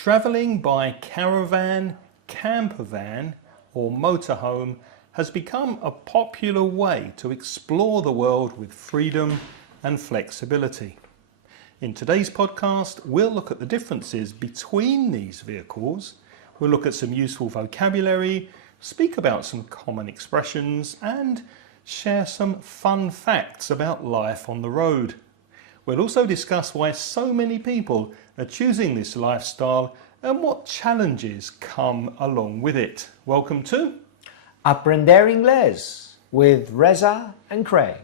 Travelling by caravan, campervan or motorhome has become a popular way to explore the world with freedom and flexibility. In today's podcast, we'll look at the differences between these vehicles. We'll look at some useful vocabulary, speak about some common expressions and share some fun facts about life on the road. We'll also discuss why so many people are choosing this lifestyle and what challenges come along with it. Welcome to Aprender Inglés with Reza and Craig.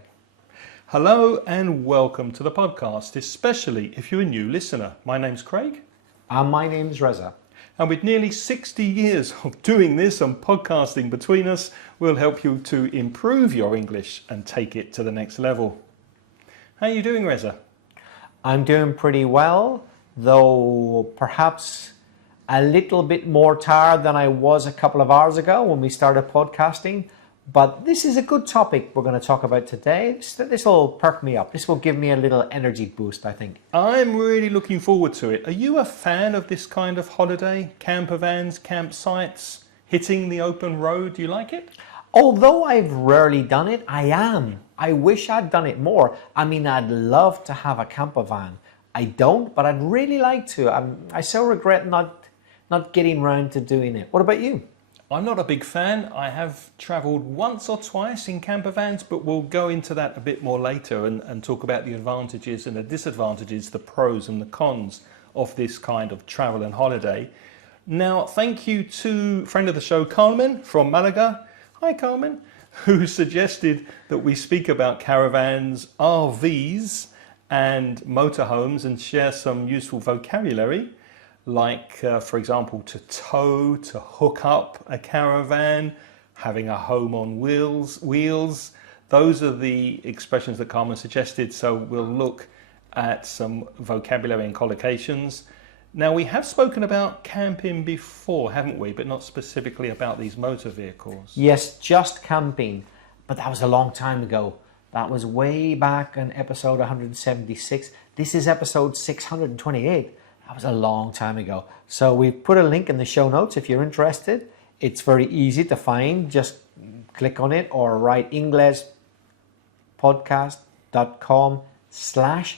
Hello and welcome to the podcast, especially if you're a new listener. My name's Craig. And my name's Reza. And with nearly 60 years of doing this and podcasting between us, we'll help you to improve your English and take it to the next level. How are you doing, Reza? I'm doing pretty well, though perhaps a little bit more tired than I was a couple of hours ago when we started podcasting. But this is a good topic we're going to talk about today. This will perk me up. This will give me a little energy boost, I think. I'm really looking forward to it. Are you a fan of this kind of holiday? Campervans, campsites, hitting the open road? Do you like it? Although I've rarely done it, I am. I wish I'd done it more. I mean, I'd love to have a campervan. I don't, but I'd really like to. I so regret not getting round to doing it. What about you? I'm not a big fan. I have travelled once or twice in campervans, but we'll go into that a bit more later and talk about the advantages and the disadvantages, the pros and the cons of this kind of travel and holiday. Now, thank you to friend of the show, Carmen from Malaga. Hi, Carmen, who suggested that we speak about caravans, RVs and motorhomes and share some useful vocabulary, like, for example, to tow, to hook up a caravan, having a home on wheels. Those are the expressions that Carmen suggested, so we'll look at some vocabulary and collocations. Now, we have spoken about camping before, haven't we? But not specifically about these motor vehicles. Yes, just camping. But that was a long time ago. That was way back in episode 176. This is episode 628. That was a long time ago. So we've put a link in the show notes if you're interested. It's very easy to find. Just click on it or write inglespodcast.com/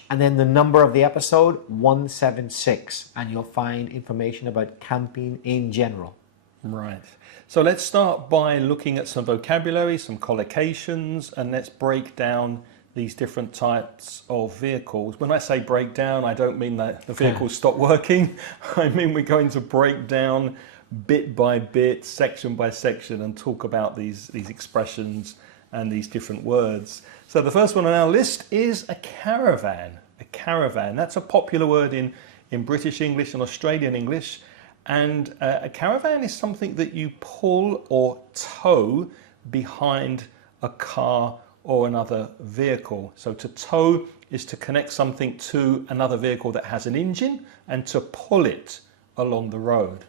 and then the number of the episode 176, and you'll find information about camping in general. Right. So let's start by looking at some vocabulary, some collocations, and let's break down these different types of vehicles. When I say break down, I don't mean that the vehicles stop working. I mean we're going to break down bit by bit, section by section, and talk about these expressions and these different words. So the first one on our list is a caravan. A caravan, that's a popular word in British English and Australian English. And a caravan is something that you pull or tow behind a car or another vehicle. So to tow is to connect something to another vehicle that has an engine and to pull it along the road.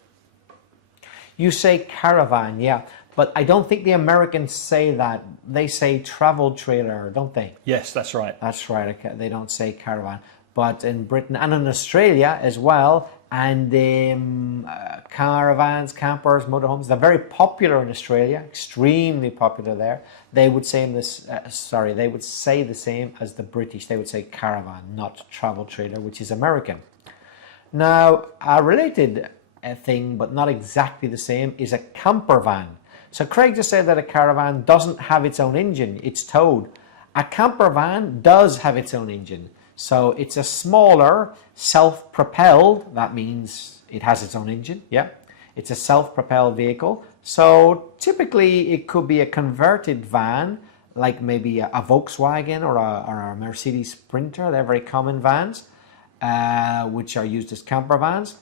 You say caravan, yeah. But I don't think the Americans say that. They say travel trailer, don't they? Yes, that's right. That's right. They don't say caravan. But in Britain and in Australia as well, and caravans, campers, motorhomes, they're very popular in Australia, extremely popular there. They would say they would say the same as the British. They would say caravan, not travel trailer, which is American. Now, a related thing, but not exactly the same, is a campervan. So Craig just said that a caravan doesn't have its own engine, it's towed. A campervan does have its own engine. So it's a smaller, self-propelled, that means it has its own engine, yeah. It's a self-propelled vehicle. So typically it could be a converted van, like maybe a Volkswagen or a Mercedes Sprinter. They're very common vans, which are used as campervans,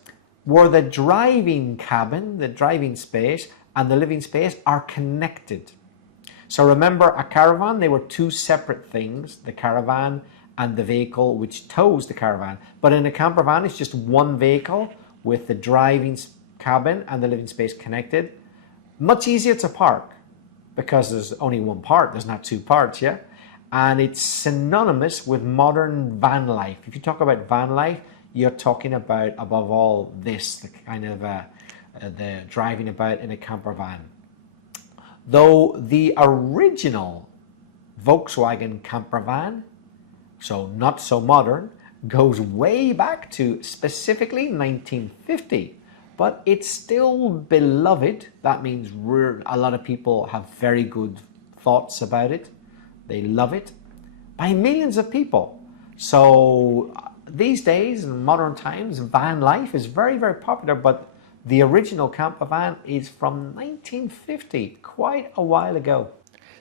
where the driving cabin, the driving space, and the living space are connected. So remember, a caravan, they were two separate things, the caravan and the vehicle which tows the caravan. But in a campervan, it's just one vehicle with the driving cabin and the living space connected. Much easier to park because there's only one part, there's not two parts, yeah? And it's synonymous with modern van life. If you talk about van life, you're talking about, above all, this, the kind of the driving about in a camper van. Though the original Volkswagen camper van, so not so modern, goes way back to specifically 1950, but it's still beloved. That means a lot of people have very good thoughts about it. They love it by millions of people. So these days, in modern times, van life is very, very popular, but the original camper van is from 1950, quite a while ago.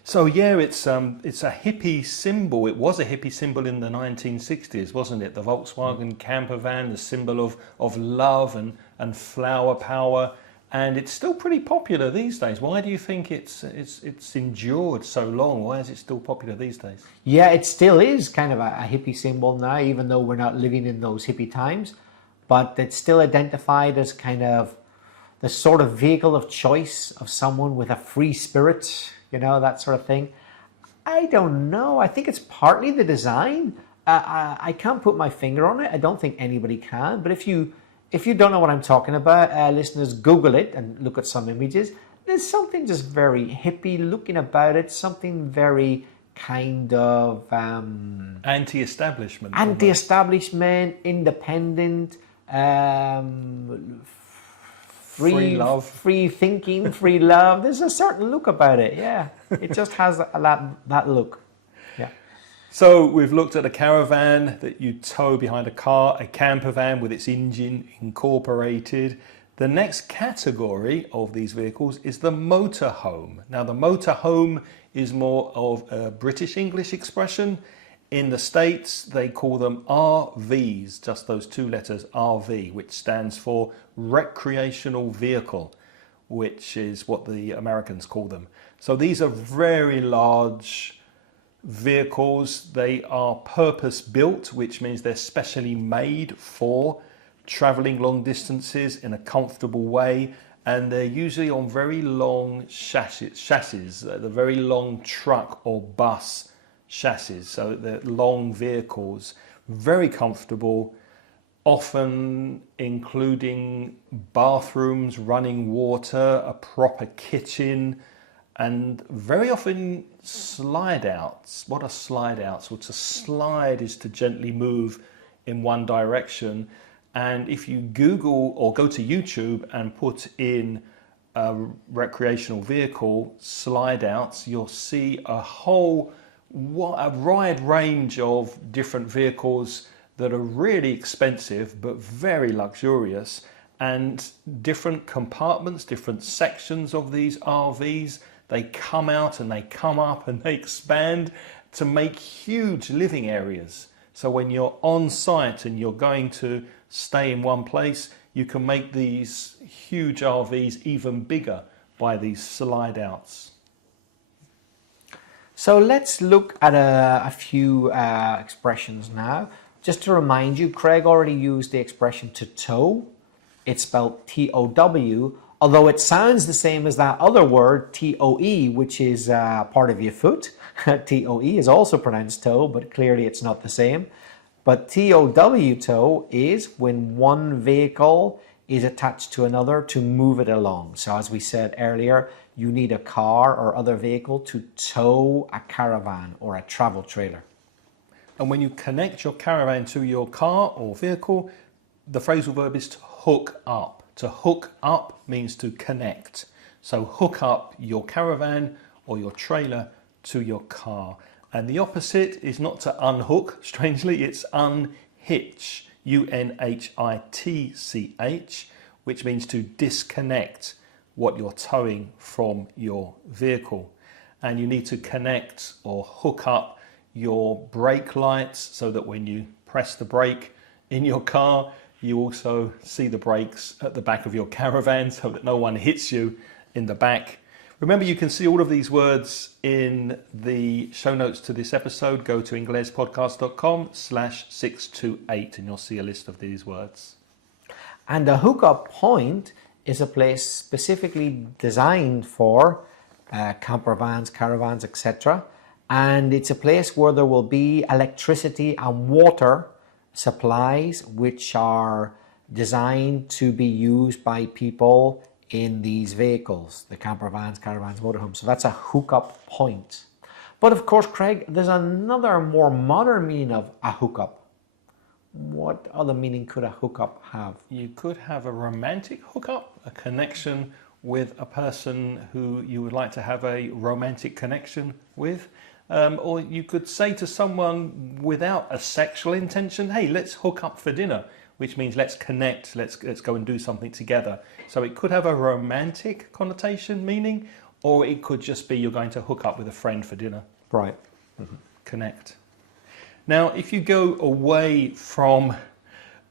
So yeah, it's a hippie symbol. It was a hippie symbol in the 1960s, wasn't it? The Volkswagen camper van, the symbol of love and flower power, and it's still pretty popular these days. Why do you think it's endured so long? Why is it still popular these days? Yeah, it still is kind of a hippie symbol now, even though we're not living in those hippie times. But it's still identified as kind of the sort of vehicle of choice of someone with a free spirit, you know, that sort of thing. I don't know. I think it's partly the design. I can't put my finger on it. I don't think anybody can. But if you don't know what I'm talking about, listeners, Google it and look at some images. There's something just very hippie looking about it. Something very kind of anti-establishment. Anti-establishment, independent, free love, free thinking, free love. There's a certain look about it. Yeah, it just has that look. Yeah. So we've looked at a caravan that you tow behind a car, a camper van with its engine incorporated. The next category of these vehicles is the motorhome. Now the motorhome is more of a British English expression. In the States, they call them RVs, just those two letters, RV, which stands for recreational vehicle, which is what the Americans call them. So these are very large vehicles. They are purpose built, which means they're specially made for traveling long distances in a comfortable way. And they're usually on very long chassis, the very long truck or bus chassis. So they're long vehicles, very comfortable, often including bathrooms, running water, a proper kitchen, and very often slide outs. What are slide outs? Well, to slide is to gently move in one direction. And if you Google or go to YouTube and put in a recreational vehicle slide outs, you'll see a wide range of different vehicles that are really expensive but very luxurious, and different compartments, different sections of these RVs. They come out and they come up and they expand to make huge living areas. So when you're on site and you're going to stay in one place, you can make these huge RVs even bigger by these slide outs. So let's look at a few expressions now. Just to remind you, Craig already used the expression to tow. It's spelled T-O-W, although it sounds the same as that other word, T-O-E, which is part of your foot. T-O-E is also pronounced toe, but clearly it's not the same. But T-O-W, tow, is when one vehicle is attached to another to move it along. So as we said earlier, you need a car or other vehicle to tow a caravan or a travel trailer. And when you connect your caravan to your car or vehicle, the phrasal verb is to hook up. To hook up means to connect. So hook up your caravan or your trailer to your car. And the opposite is not to unhook, strangely, it's unhitch, U-N-H-I-T-C-H, which means to disconnect what you're towing from your vehicle. And you need to connect or hook up your brake lights so that when you press the brake in your car, you also see the brakes at the back of your caravan so that no one hits you in the back. Remember, you can see all of these words in the show notes to this episode. Go to inglespodcast.com/628 and you'll see a list of these words. And a hookup point is a place specifically designed for camper vans, caravans, etc. And it's a place where there will be electricity and water supplies which are designed to be used by people in these vehicles, the campervans, caravans, motorhomes. So that's a hookup point. But of course, Craig, there's another more modern meaning of a hookup. What other meaning could a hookup have? You could have a romantic hookup, a connection with a person who you would like to have a romantic connection with. Or you could say to someone without a sexual intention, hey, let's hook up for dinner, which means let's connect, let's go and do something together. So it could have a romantic connotation meaning, or it could just be you're going to hook up with a friend for dinner. Right. Connect. Now, if you go away from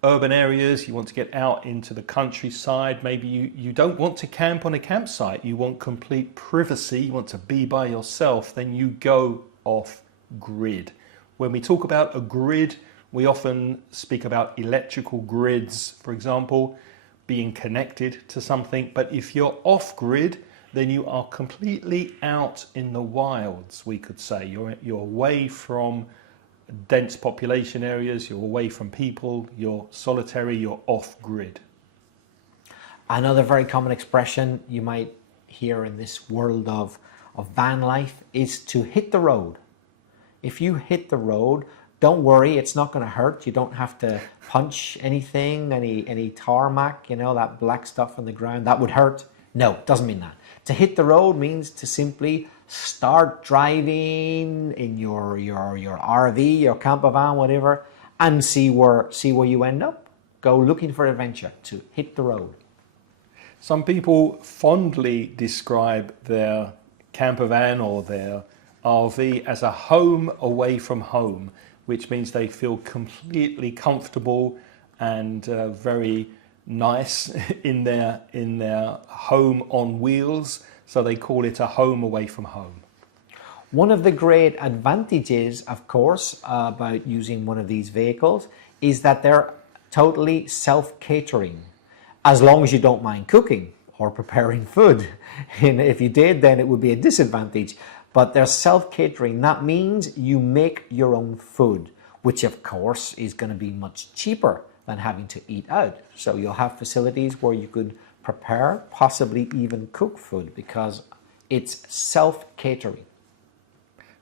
urban areas, you want to get out into the countryside, maybe you don't want to camp on a campsite, you want complete privacy, you want to be by yourself, then you go off grid. When we talk about a grid, we often speak about electrical grids, for example, being connected to something. But if you're off grid, then you are completely out in the wilds, we could say. You're away from dense population areas, you're away from people, you're solitary, you're off grid. Another very common expression you might hear in this world of van life is to hit the road. If you hit the road, don't worry, it's not going to hurt. You don't have to punch anything, any tarmac, you know, that black stuff on the ground. That would hurt. No, it doesn't mean that. To hit the road means to simply start driving in your RV, your camper van, whatever, and see where you end up. Go looking for adventure, to hit the road. Some people fondly describe their camper van or their RV as a home away from home, which means they feel completely comfortable and very nice in their home on wheels, so they call it a home away from home. One of the great advantages, of course, about using one of these vehicles is that they're totally self-catering, as long as you don't mind cooking or preparing food. And if you did, then it would be a disadvantage. But they're self-catering. That means you make your own food, which of course is going to be much cheaper than having to eat out. So you'll have facilities where you could prepare, possibly even cook food, because it's self-catering.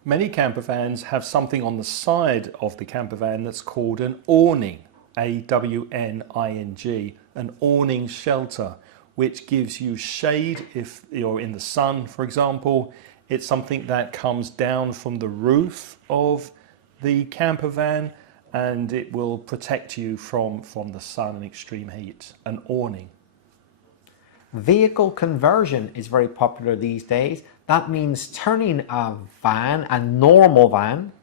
Many campervans have something on the side of the campervan that's called an awning, A-W-N-I-N-G, an awning shelter, which gives you shade if you're in the sun, for example. It's something that comes down from the roof of the campervan, and it will protect you from the sun and extreme heat, an awning. Vehicle conversion is very popular these days. That means turning a van, a normal van,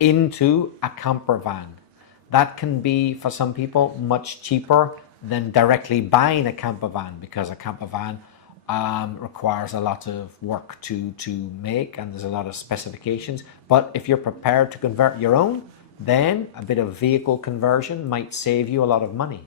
into a camper van. That can be, for some people, much cheaper than directly buying a camper van, because a camper van requires a lot of work to make, and there's a lot of specifications. But if you're prepared to convert your own, then a bit of vehicle conversion might save you a lot of money.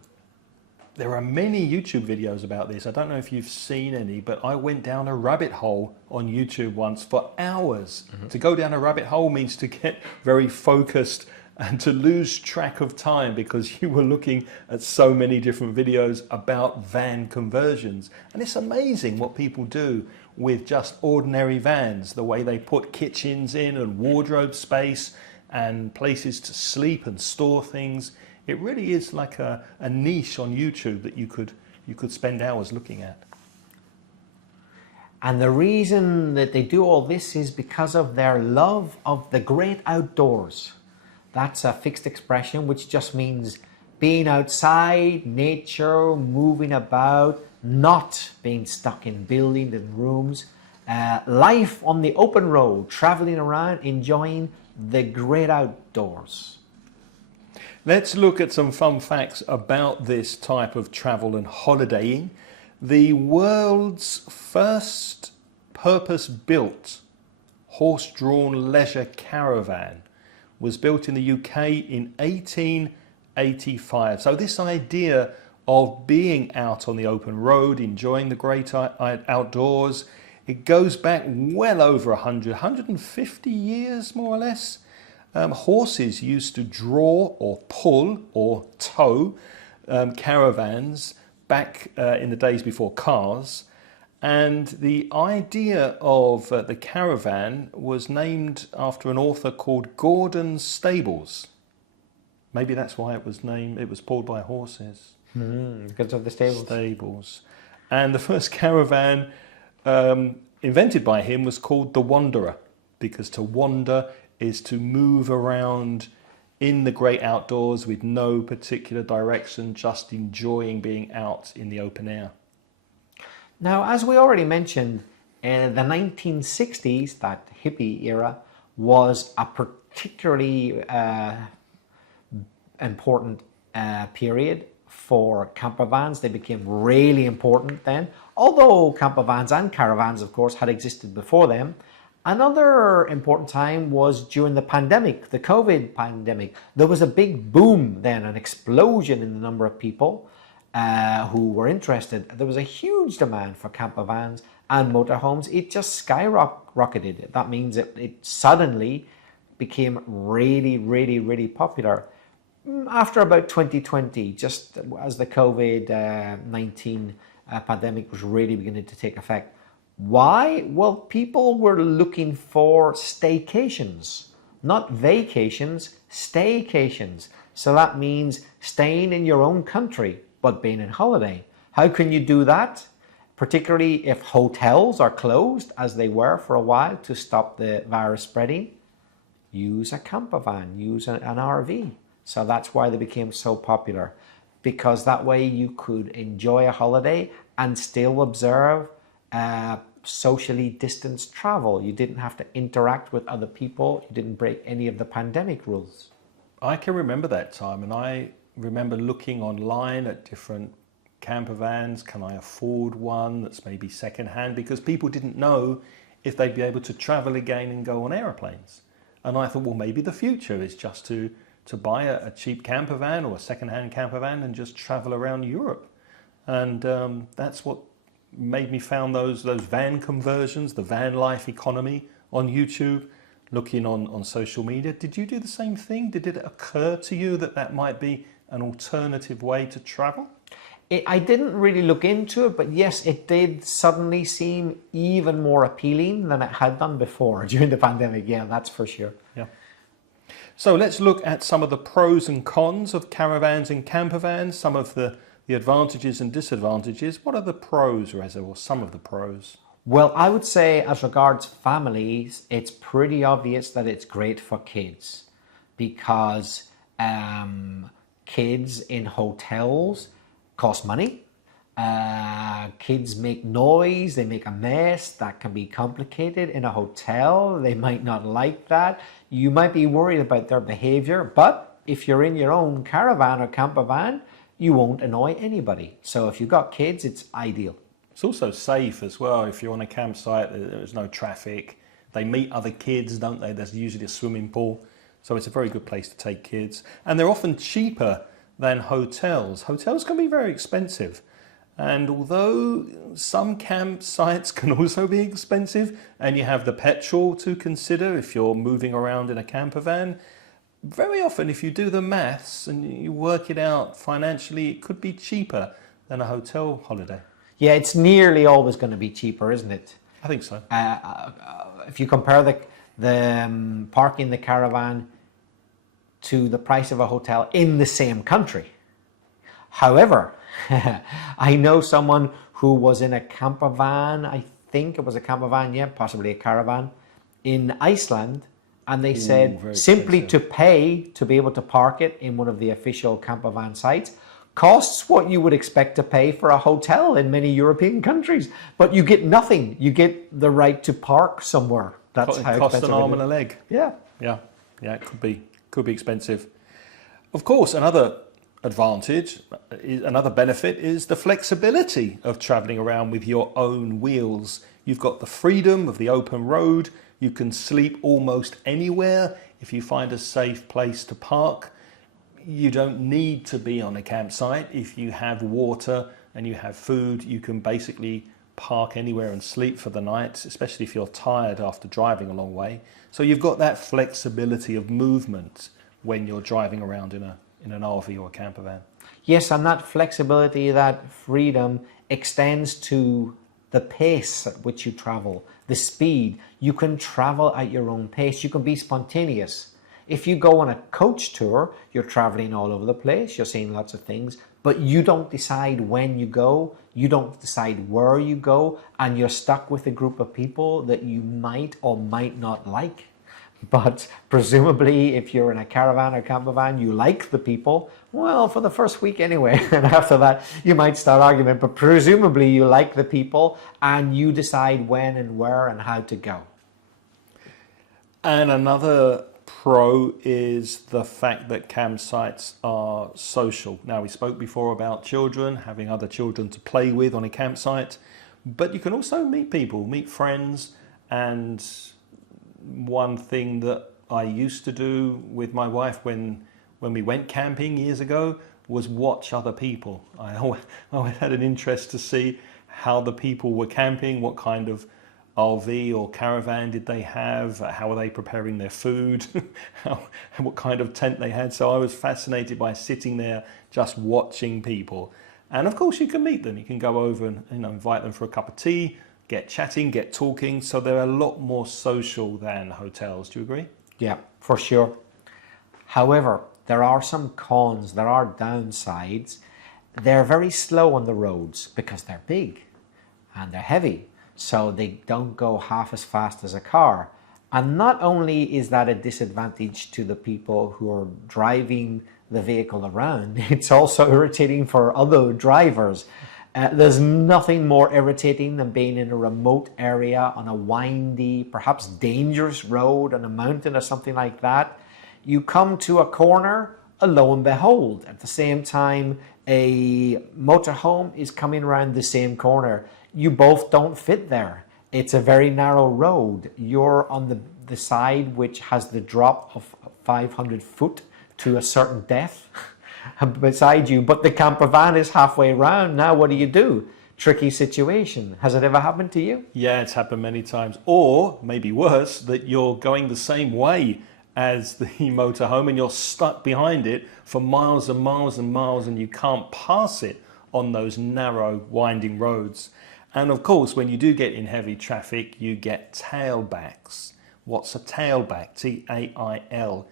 There are many YouTube videos about this. I don't know if you've seen any, but I went down a rabbit hole on YouTube once for hours. To go down a rabbit hole means to get very focused and to lose track of time, because you were looking at so many different videos about van conversions. And it's amazing what people do with just ordinary vans, the way they put kitchens in and wardrobe space and places to sleep and store things. It really is like a niche on YouTube that you could spend hours looking at. And the reason that they do all this is because of their love of the great outdoors. That's a fixed expression which just means being outside, nature, moving about, not being stuck in buildings and rooms. Life on the open road, traveling around, enjoying the great outdoors. Let's look at some fun facts about this type of travel and holidaying. The world's first purpose-built horse-drawn leisure caravan was built in the UK in 1885. So this idea of being out on the open road, enjoying the great outdoors, it goes back well over 150 years, more or less. Horses used to draw or pull or tow caravans back in the days before cars. And the idea of the caravan was named after an author called Gordon Stables. Maybe that's why it was pulled by horses. Because of the stables. Stables. And the first caravan invented by him was called the Wanderer, because to wander is to move around in the great outdoors with no particular direction, just enjoying being out in the open air. Now, as we already mentioned, the 1960s, that hippie era, was a particularly important period for campervans. They became really important then. Although campervans and caravans, of course, had existed before them. Another important time was during the pandemic, the COVID pandemic. There was a big boom then, an explosion in the number of people who were interested. There was a huge demand for campervans and motorhomes. It just skyrocketed. That means it suddenly became really, really, really popular. After about 2020, just as the COVID-19 pandemic was really beginning to take effect. Why? Well, people were looking for staycations, not vacations, staycations. So that means staying in your own country, but being on holiday. How can you do that? Particularly if hotels are closed, as they were for a while, to stop the virus spreading. Use a campervan, use an RV. So that's why they became so popular, because that way you could enjoy a holiday and still observe socially distanced travel. You didn't have to interact with other people. You didn't break any of the pandemic rules. I can remember that time, and I remember looking online at different campervans. Can I afford one that's maybe second-hand? Because people didn't know if they'd be able to travel again and go on aeroplanes. And I thought, well, maybe the future is just to buy a cheap campervan or a second-hand campervan and just travel around Europe. And that's what made me found those van conversions, the van life economy on YouTube, looking on social media. Did you do the same thing? Did it occur to you that might be an alternative way to travel? I didn't really look into it, but yes, it did suddenly seem even more appealing than it had done before during the pandemic. Yeah, that's for sure. Yeah. So let's look at some of the pros and cons of caravans and campervans, some of the advantages and disadvantages. What are the pros, Reza, or some of the pros? Well, I would say as regards families, it's pretty obvious that it's great for kids, because kids in hotels cost money. Kids make noise, they make a mess, that can be complicated in a hotel. They might not like that. You might be worried about their behavior, but if you're in your own caravan or campervan, you won't annoy anybody. So if you've got kids, it's ideal. It's also safe as well. If you're on a campsite, there's no traffic. They meet other kids, don't they? There's usually a swimming pool. So it's a very good place to take kids. And they're often cheaper than hotels. Hotels can be very expensive. And although some campsites can also be expensive, and you have the petrol to consider if you're moving around in a campervan, very often if you do the maths and you work it out financially, it could be cheaper than a hotel holiday. Yeah, it's nearly always going to be cheaper, isn't it? I think so. If you compare the parking the caravan to the price of a hotel in the same country. However, I know someone who was in a campervan, I think it was a campervan, yeah, possibly a caravan, in Iceland, and they said simply to pay to be able to park it in one of the official campervan sites costs what you would expect to pay for a hotel in many European countries, but you get nothing. You get the right to park somewhere. That's how it costs expensive an arm it and a leg. Yeah. Yeah, it could be expensive. Of course, another advantage, another benefit is the flexibility of traveling around with your own wheels. You've got the freedom of the open road. You can sleep almost anywhere if you find a safe place to park. You don't need to be on a campsite. If you have water and you have food, you can basically park anywhere and sleep for the night, especially if you're tired after driving a long way. So you've got that flexibility of movement when you're driving around in an RV or a camper van. Yes, and that flexibility, that freedom extends to the pace at which you travel, the speed. You can travel at your own pace. You can be spontaneous. If you go on a coach tour, you're traveling all over the place. You're seeing lots of things, but you don't decide when you go. You don't decide where you go, and you're stuck with a group of people that you might or might not like. But presumably, if you're in a caravan or camper van, you like the people. Well, for the first week anyway, and after that, you might start arguing. But presumably, you like the people, and you decide when and where and how to go. And another pro is the fact that campsites are social. Now, we spoke before about children, having other children to play with on a campsite, but you can also meet people, meet friends. And one thing that I used to do with my wife when we went camping years ago was watch other people. I always had an interest to see how the people were camping, what kind of RV or caravan did they have, how were they preparing their food, what kind of tent they had. So I was fascinated by sitting there just watching people. And of course you can meet them. You can go over and invite them for a cup of tea, get chatting, get talking. So they're a lot more social than hotels. Do you agree? Yeah, for sure. However, there are some cons, there are downsides. They're very slow on the roads because they're big and they're heavy. So they don't go half as fast as a car. And not only is that a disadvantage to the people who are driving the vehicle around, it's also irritating for other drivers. There's nothing more irritating than being in a remote area on a windy, perhaps dangerous road on a mountain or something like that. You come to a corner, and lo and behold, at the same time, a motorhome is coming around the same corner. You both don't fit there. It's a very narrow road. You're on the side which has the drop of 500 foot to a certain depth beside you, but the camper van is halfway around. Now what do? Tricky situation. Has it ever happened to you? Yeah, it's happened many times. Or maybe worse, that you're going the same way as the motorhome and you're stuck behind it for miles and miles and miles and you can't pass it on those narrow winding roads. And of course, when you do get in heavy traffic, you get tailbacks. What's a tailback? Tailbacks.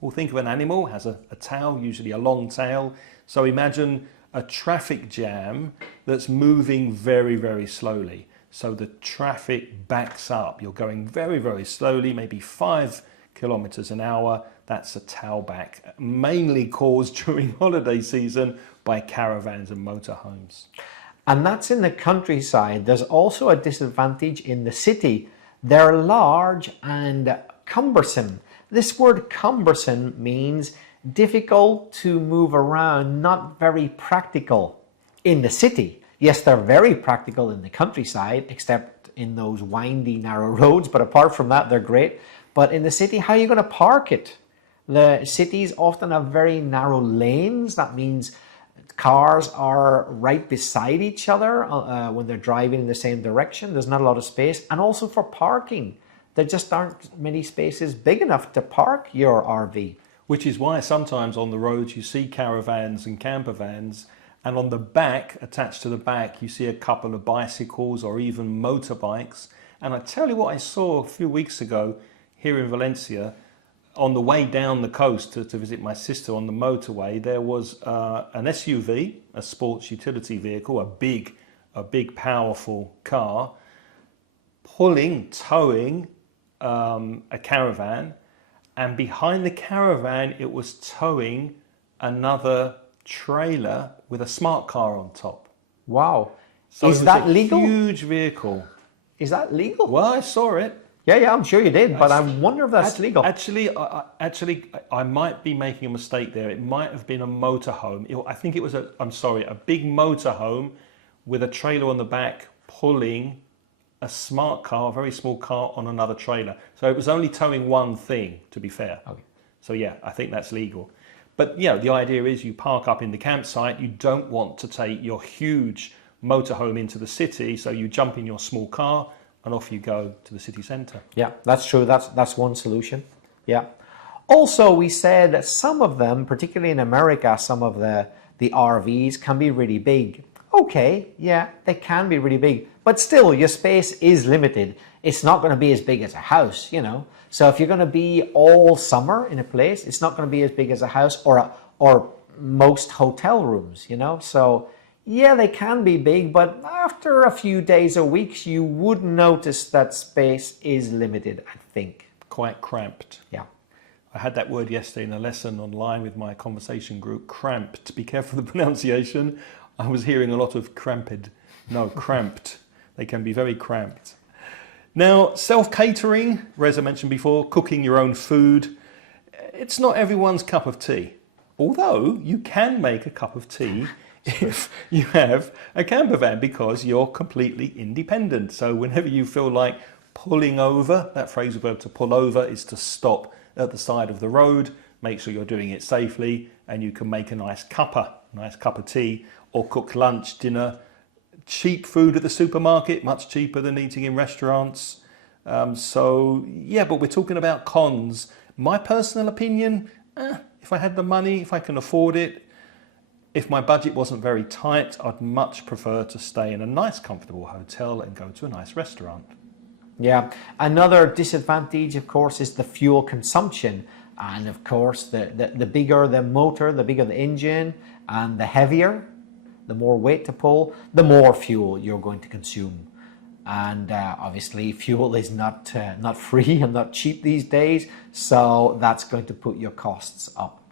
Well, think of an animal, has a tail, usually a long tail. So imagine a traffic jam that's moving very, very slowly. So the traffic backs up. You're going very, very slowly, maybe 5 kilometers an hour. That's a tailback, mainly caused during holiday season by caravans and motorhomes. And that's in the countryside. There's also a disadvantage in the city. They're large and cumbersome. This word cumbersome means difficult to move around, not very practical in the city. Yes, they're very practical in the countryside, except in those windy, narrow roads. But apart from that, they're great. But in the city, how are you going to park it? The cities often have very narrow lanes. That means cars are right beside each other when they're driving in the same direction. There's not a lot of space. And also for parking, there just aren't many spaces big enough to park your RV. Which is why sometimes on the roads you see caravans and campervans, and on the back, attached to the back, you see a couple of bicycles or even motorbikes. And I tell you what I saw a few weeks ago here in Valencia. On the way down the coast to visit my sister on the motorway, there was an SUV, a sports utility vehicle, a big powerful car, towing a caravan, and behind the caravan it was towing another trailer with a smart car on top. Wow. So is that legal? Huge vehicle. Is that legal? Well, I saw it. Yeah, I'm sure you did, but I wonder if that's legal. Actually, I might be making a mistake there. It might have been a motorhome. I think it was a big motorhome with a trailer on the back pulling a smart car, a very small car on another trailer. So it was only towing one thing, to be fair. Okay. So yeah, I think that's legal. But yeah, the idea is you park up in the campsite. You don't want to take your huge motorhome into the city. So you jump in your small car and off you go to the city centre. Yeah, that's true. That's one solution. Yeah. Also, we said that some of them, particularly in America, some of the RVs can be really big. Okay, yeah, they can be really big, but still your space is limited. It's not going to be as big as a house, you know. So if you're going to be all summer in a place, it's not going to be as big as a house or most hotel rooms, you know. So yeah, they can be big, but after a few days or weeks, you would notice that space is limited, I think. Quite cramped. Yeah. I had that word yesterday in a lesson online with my conversation group, cramped. Be careful of the pronunciation. I was hearing a lot of cramped. No, cramped. They can be very cramped. Now, self-catering, Reza mentioned before, cooking your own food. It's not everyone's cup of tea. Although you can make a cup of tea if you have a camper van because you're completely independent. So whenever you feel like pulling over, that phrasal verb to pull over is to stop at the side of the road, make sure you're doing it safely, and you can make a nice cup of tea, or cook lunch, dinner, cheap food at the supermarket, much cheaper than eating in restaurants. So yeah, but we're talking about cons. My personal opinion, if I had the money, if I can afford it, if my budget wasn't very tight, I'd much prefer to stay in a nice comfortable hotel and go to a nice restaurant. Yeah, another disadvantage, of course, is the fuel consumption. And of course, the bigger the motor, the bigger the engine, and the heavier, the more weight to pull, the more fuel you're going to consume. And obviously, fuel is not free and not cheap these days, so that's going to put your costs up.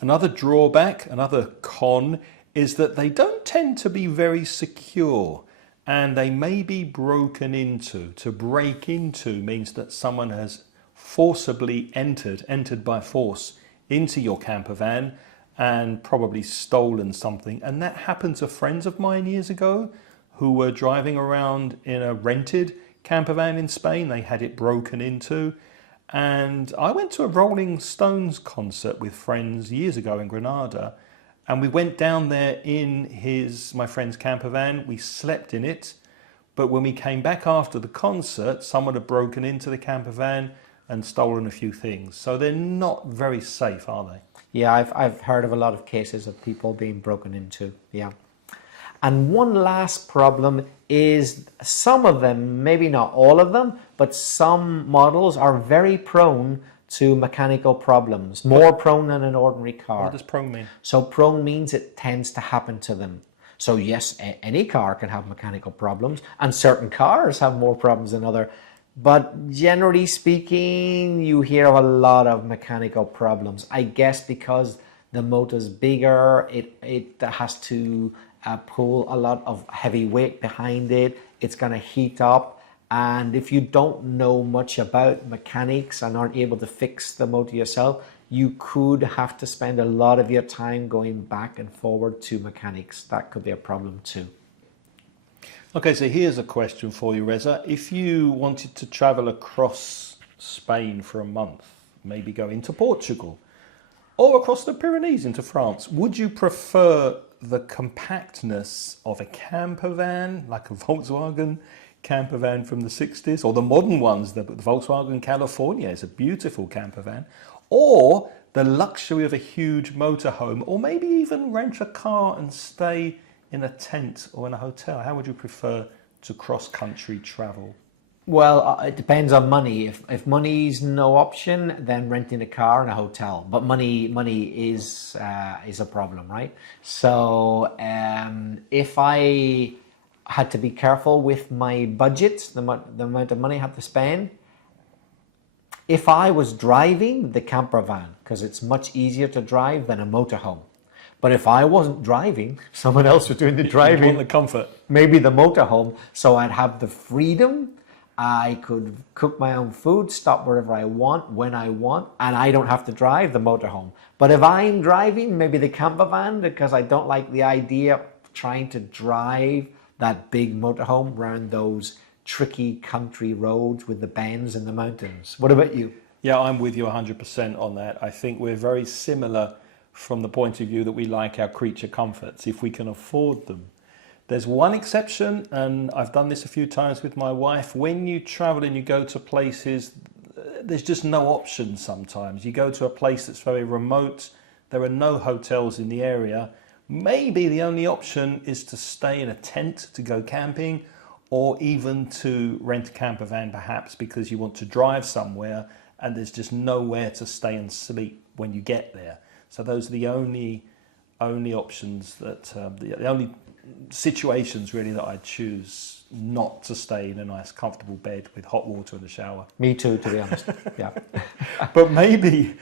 Another drawback, another con, is that they don't tend to be very secure. And they may be broken into. To break into means that someone has forcibly entered by force into your camper van and probably stolen something. And that happened to friends of mine years ago who were driving around in a rented camper van in Spain. They had it broken into. And I went to a Rolling Stones concert with friends years ago in Granada. And we went down there in my friend's camper van. We slept in it. But when we came back after the concert, someone had broken into the camper van and stolen a few things. So they're not very safe, are they? Yeah, I've heard of a lot of cases of people being broken into. Yeah. And one last problem is some of them, maybe not all of them, but some models are very prone to mechanical problems, more prone than an ordinary car. What does prone mean? So prone means it tends to happen to them. So yes, any car can have mechanical problems, and certain cars have more problems than other. But generally speaking, you hear of a lot of mechanical problems. I guess because the motor's bigger, it has to pull a lot of heavy weight behind it. It's going to heat up. And if you don't know much about mechanics and aren't able to fix the motor yourself, you could have to spend a lot of your time going back and forward to mechanics. That could be a problem too. Okay, so here's a question for you, Reza. If you wanted to travel across Spain for a month, maybe go into Portugal, or across the Pyrenees into France, would you prefer the compactness of a camper van, like a Volkswagen camper van from the 60s, or the modern ones, the Volkswagen California is a beautiful camper van, or the luxury of a huge motorhome, or maybe even rent a car and stay in a tent or in a hotel? How would you prefer to cross-country travel? Well, it depends on money. If money's no option, then renting a car and a hotel. But money is a problem, right? So if I had to be careful with my budget, the amount of money I had to spend, if I was driving the camper van, because it's much easier to drive than a motorhome. But if I wasn't driving, someone else was doing the driving. You want the comfort. Maybe the motorhome, so I'd have the freedom. I could cook my own food, stop wherever I want, when I want, and I don't have to drive the motorhome. But if I'm driving, maybe the camper van, because I don't like the idea of trying to drive that big motorhome around those tricky country roads with the bends and the mountains. What about you? Yeah, I'm with you 100% on that. I think we're very similar from the point of view that we like our creature comforts if we can afford them. There's one exception, and I've done this a few times with my wife. When you travel and you go to places, there's just no options sometimes. You go to a place that's very remote, there are no hotels in the area. Maybe the only option is to stay in a tent to go camping, or even to rent a camper van perhaps because you want to drive somewhere and there's just nowhere to stay and sleep when you get there. So those are the only options that, the only situations really that I'd choose not to stay in a nice comfortable bed with hot water and a shower. Me too, to be honest. Yeah. But maybe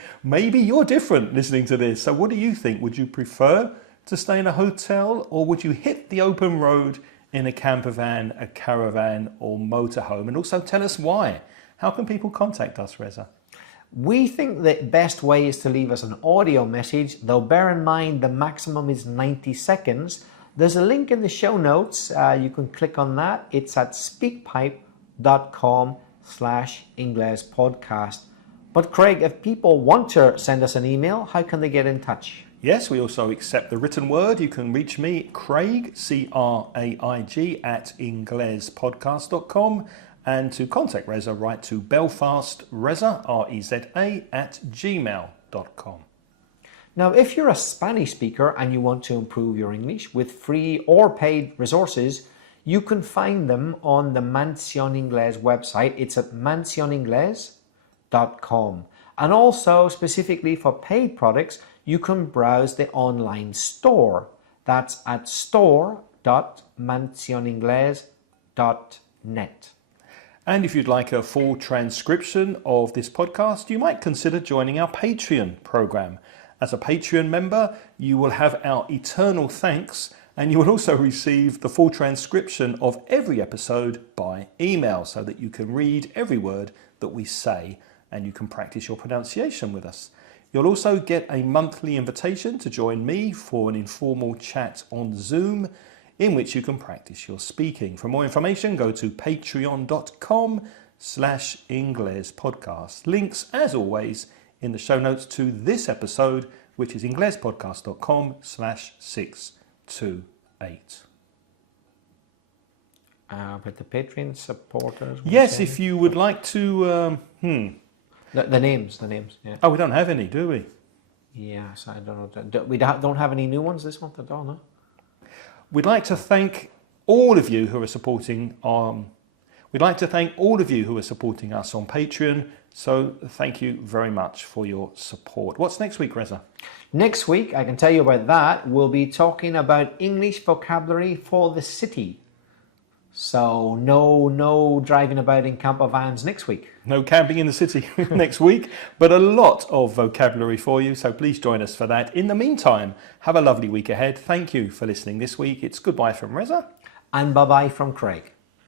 you're different listening to this. So what do you think? Would you prefer to stay in a hotel, or would you hit the open road in a camper van, a caravan or motorhome? And also tell us why. How can people contact us, Reza? We think the best way is to leave us an audio message, though bear in mind the maximum is 90 seconds. There's a link in the show notes. You can click on that. It's at speakpipe.com/Ingles podcast. But Craig, if people want to send us an email, how can they get in touch? Yes, we also accept the written word. You can reach me, Craig, CRAIG, at inglespodcast.com. And to contact Reza, write to Belfast Reza, REZA, at gmail.com. Now, if you're a Spanish speaker and you want to improve your English with free or paid resources, you can find them on the Mansión Inglés website. It's at mansioningles.com. And also, specifically for paid products, you can browse the online store. That's at store.mansioningles.net. And if you'd like a full transcription of this podcast, you might consider joining our Patreon program. As a Patreon member, you will have our eternal thanks, and you will also receive the full transcription of every episode by email so that you can read every word that we say and you can practice your pronunciation with us. You'll also get a monthly invitation to join me for an informal chat on Zoom in which you can practice your speaking. For more information, go to patreon.com/Ingles podcast. Links, as always, in the show notes to this episode, which is inglespodcast.com/628. With the Patreon supporters? Yes, if you would like to... The names, yeah. Oh, we don't have any, do we? Yes, I don't know. We don't have any new ones this month at all, no? We'd like to thank all of you who are supporting We'd like to thank all of you who are supporting us on Patreon. So thank you very much for your support. What's next week, Reza? Next week, I can tell you about that. We'll be talking about English vocabulary for the city. So no driving about in camper vans next week. No camping in the city next week, but a lot of vocabulary for you. So please join us for that. In the meantime, have a lovely week ahead. Thank you for listening this week. It's goodbye from Reza. And bye-bye from Craig.